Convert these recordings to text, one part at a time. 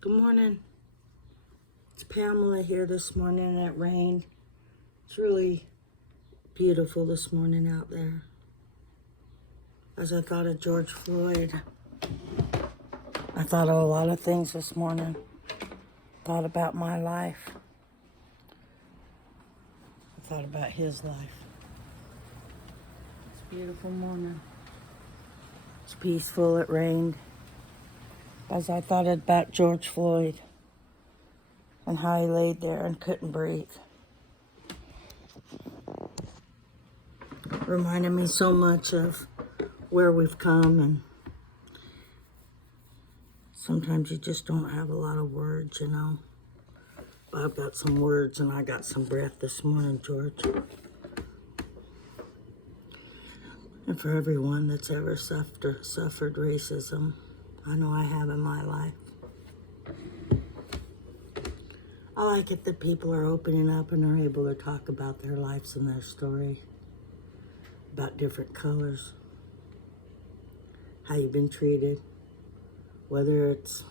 Good morning. It's Pamela here this morning. It rained. It's really beautiful this morning out there. As I thought of George Floyd, I thought of a lot of things this morning. Thought about my life. I thought about his life. It's a beautiful morning. It's peaceful. It rained. As I thought about George Floyd and how he laid there and couldn't breathe. Reminded me so much of where we've come, and sometimes you just don't have a lot of words, you know. But I've got some words and I got some breath this morning, George. And for everyone that's ever suffered racism, I know I have in my life. I like it that people are opening up and are able to talk about their lives and their story, about different colors, how you've been treated, whether it's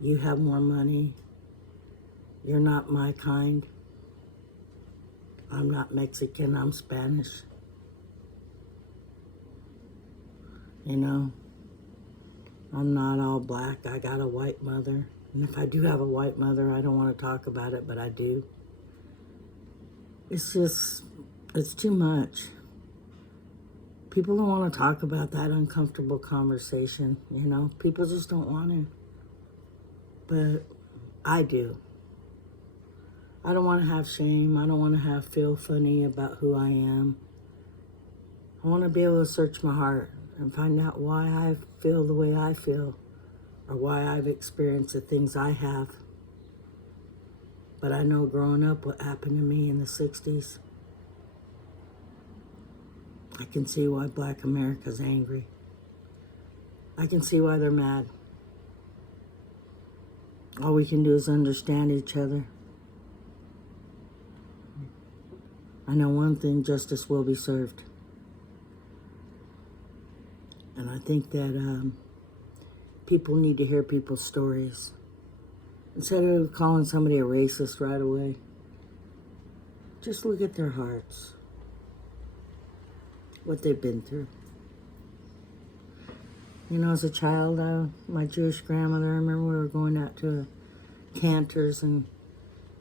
you have more money, you're not my kind, I'm not Mexican, I'm Spanish. You know, I'm not all black, I got a white mother. And if I do have a white mother, I don't want to talk about it, but I do. It's too much. People don't want to talk about that uncomfortable conversation, you know? People just don't want to. But I do. I don't want to have shame. I don't want to feel funny about who I am. I want to be able to search my heart and find out why I feel the way I feel, or why I've experienced the things I have. But I know growing up what happened to me in the 60s. I can see why Black America's angry. I can see why they're mad. All we can do is understand each other. I know one thing, justice will be served. And I think that people need to hear people's stories. Instead of calling somebody a racist right away, just look at their hearts, what they've been through. You know, as a child, my Jewish grandmother, I remember we were going out to Cantor's, and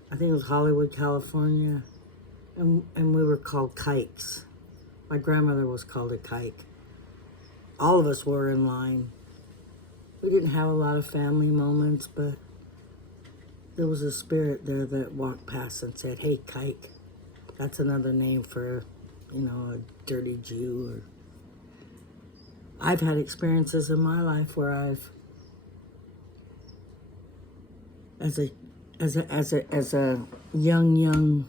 I think it was Hollywood, California, and we were called kikes. My grandmother was called a kike. All of us were in line. We didn't have a lot of family moments, but there was a spirit there that walked past and said, "Hey, kike." That's another name for, you know, a dirty Jew. I've had experiences in my life where I've, as a young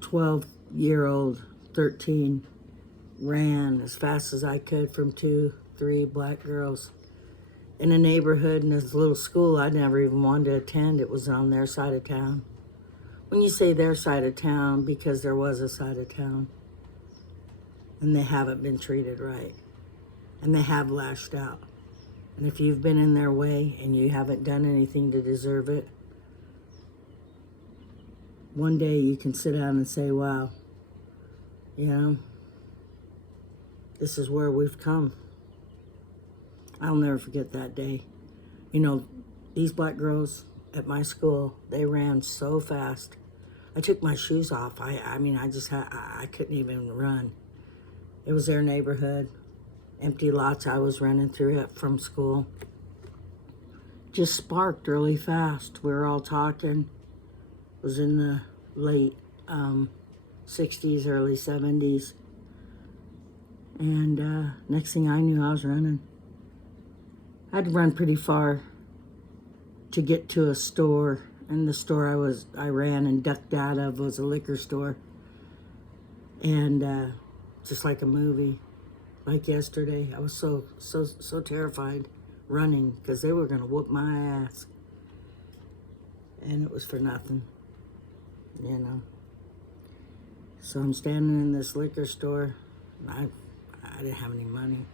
12-year-old, 13, ran as fast as I could from 2, 3 black girls in a neighborhood in this little school I never even wanted to attend. It was on their side of town. When you say their side of town, because there was a side of town, and they haven't been treated right, and they have lashed out. And if you've been in their way and you haven't done anything to deserve it, one day you can sit down and say, wow, you know, this is where we've come. I'll never forget that day. You know, these black girls at my school, they ran so fast. I took my shoes off. I couldn't even run. It was their neighborhood, empty lots I was running through it from school. Just sparked really fast. We were all talking. It was in the late 60s, early 70s. And next thing I knew, I was running. I had to run pretty far to get to a store. And the store I ran and ducked out of was a liquor store. And just like a movie, like yesterday, I was so terrified running because they were gonna whoop my ass. And it was for nothing, you know. So I'm standing in this liquor store. I didn't have any money.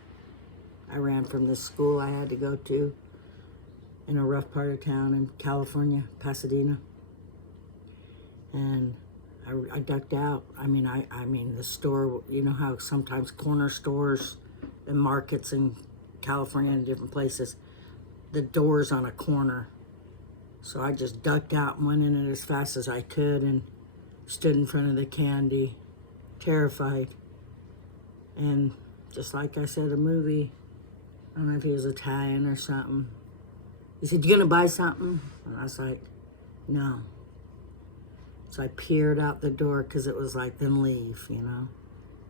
I ran from the school I had to go to in a rough part of town in California, Pasadena. And I ducked out. I mean, the store, you know how sometimes corner stores and markets in California and different places, the door's on a corner. So I just ducked out and went in it as fast as I could and stood in front of the candy, terrified. And just like I said, a movie, I don't know if he was Italian or something. He said, "You gonna buy something?" And I was like, "No." So I peered out the door because it was like, then leave, you know.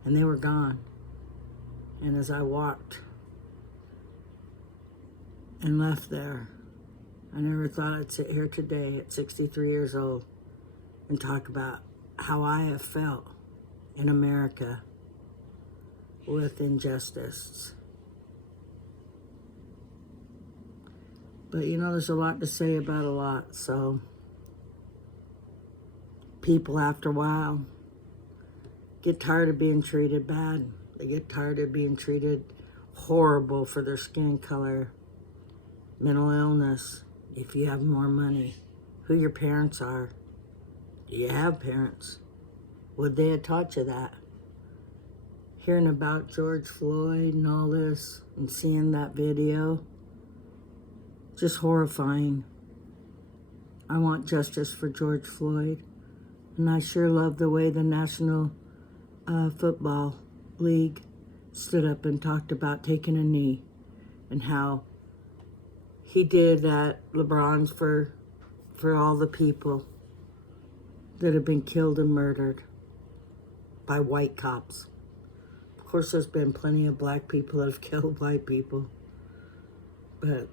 And they were gone. And as I walked and left there, I never thought I'd sit here today at 63 years old and talk about how I have felt in America with injustice. But you know, there's a lot to say about a lot, so people after a while get tired of being treated bad. They get tired of being treated horrible for their skin color, mental illness, if you have more money, who your parents are. Do you have parents? Would they have taught you that? Hearing about George Floyd and all this and seeing that video, just horrifying. I want justice for George Floyd. And I sure love the way the National Football League stood up and talked about taking a knee and how he did at LeBron's for all the people that have been killed and murdered by white cops. Of course, there's been plenty of black people that have killed white people, but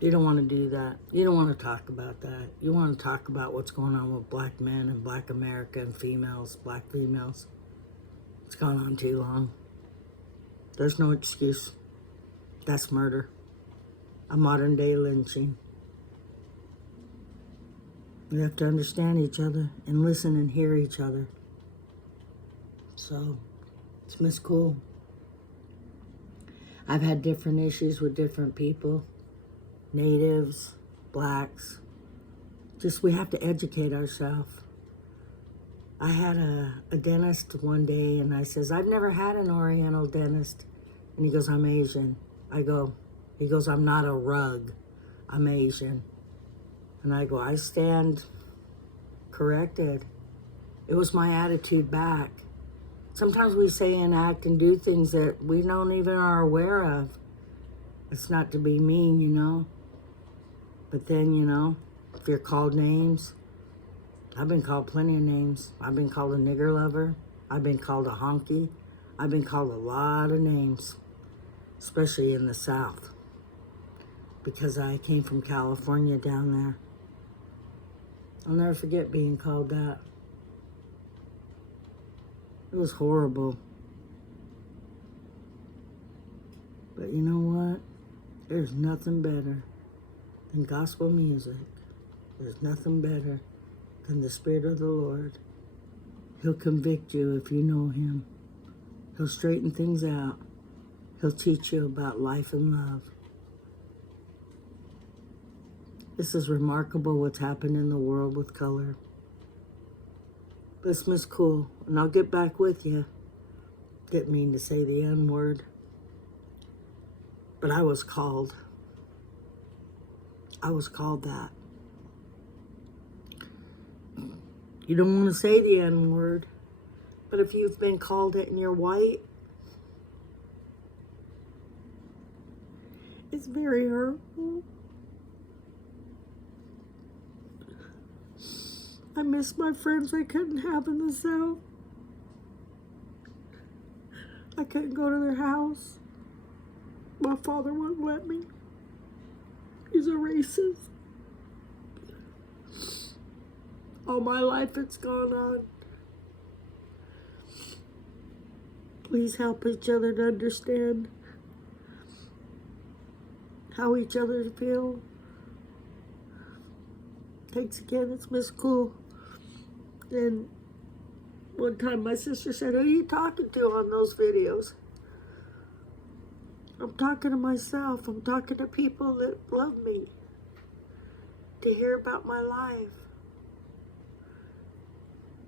you don't want to do that. You don't want to talk about that. You want to talk about what's going on with black men and black America and females, black females. It's gone on too long. There's no excuse. That's murder. A modern day lynching. We have to understand each other and listen and hear each other. So, it's Miss Cool. I've had different issues with different people. Natives, blacks. Just, we have to educate ourselves. I had a dentist one day and I says, "I've never had an Oriental dentist." And he goes, "I'm Asian." He goes, "I'm not a rug. I'm Asian." And I go, "I stand corrected." It was my attitude back. Sometimes we say and act and do things that we don't even are aware of. It's not to be mean, you know. But then, you know, if you're called names, I've been called plenty of names. I've been called a nigger lover. I've been called a honky. I've been called a lot of names, especially in the South, because I came from California down there. I'll never forget being called that. It was horrible. But you know what? There's nothing better than gospel music. There's nothing better than the Spirit of the Lord. He'll convict you if you know Him. He'll straighten things out. He'll teach you about life and love. This is remarkable what's happened in the world with color. But it's Miss Cool, and I'll get back with you. Didn't mean to say the N-word. But I was called. I was called that. You don't want to say the N-word, but if you've been called it and you're white, it's very hurtful. I miss my friends I couldn't have in the South. I couldn't go to their house. My father wouldn't let me. He's a racist. All my life it's gone on. Please help each other to understand how each other feel. Thanks again, it's Miss Cool. And one time my sister said, "Who are you talking to on those videos?" I'm talking to myself. I'm talking to people that love me. to hear about my life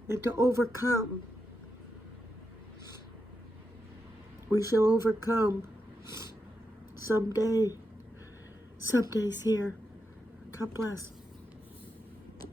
and to overcome. We shall overcome someday. Someday's here. God bless.